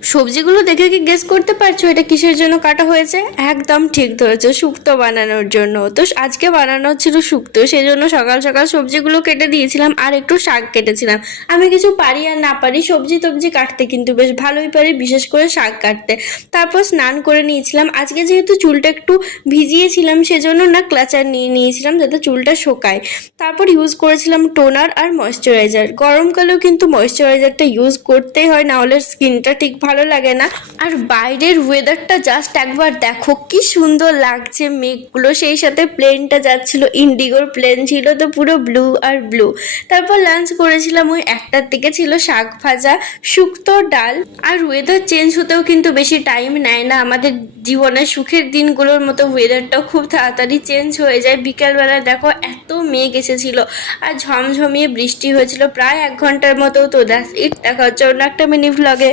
সবজিগুলো দেখে কি গেস করতে পারছো এটা কিসের জন্য কাটা হয়েছে? একদম ঠিক ধরেছো, শুক্তো বানানোর জন্য। তো আজকে বানানো ছিল শুক্তো, সেই জন্য সকাল সকাল সবজিগুলো কেটে দিয়েছিলাম আর একটু শাক কেটেছিলাম। আমি কিছু পারি আর না পারি, সবজি টবজি কাটতে কিন্তু বেশ ভালোই পারি, বিশেষ করে শাক কাটতে। তারপর স্নান করে নিয়েছিলাম। আজকে যেহেতু চুলটা একটু ভিজিয়েছিলাম সেজন্য না ক্লাচার নিয়ে নিয়েছিলাম যাতে চুলটা শোকায়। তারপর ইউজ করেছিলাম টোনার আর ময়শ্চারাইজার। গরমকালেও কিন্তু ময়শ্চারাইজারটা ইউজ করতেই হয়, না হলে স্কিনটা ঠিক ভালো লাগে না। আর বাইরের ওয়েদারটা জাস্ট একবার দেখো কি সুন্দর লাগছে, মেঘগুলো, সেই সাথে প্লেনটা যাচ্ছিল, ইন্ডিগোর প্লেন ছিল, তো পুরো ব্লু আর ব্লু। তারপর লাঞ্চ করেছিলাম ওই 1টার দিকে, ছিল শাক ভাজা, শুক্তো, ডাল। আর ওয়েদার চেঞ্জ হতেও কিন্তু বেশি টাইম নেয় না, আমাদের জীবনের সুখের দিনগুলোর মতো ওয়েদারটাও খুব তাড়াতাড়ি চেঞ্জ হয়ে যায়। বিকালবেলা দেখো এত মেঘ এসেছিল আর ঝমঝমিয়ে বৃষ্টি হয়েছিল প্রায় 1 ঘন্টার মতো। তো দ্যাটস ইট, দেখা হচ্ছে অন্য একটা মিনি ভ্লগে।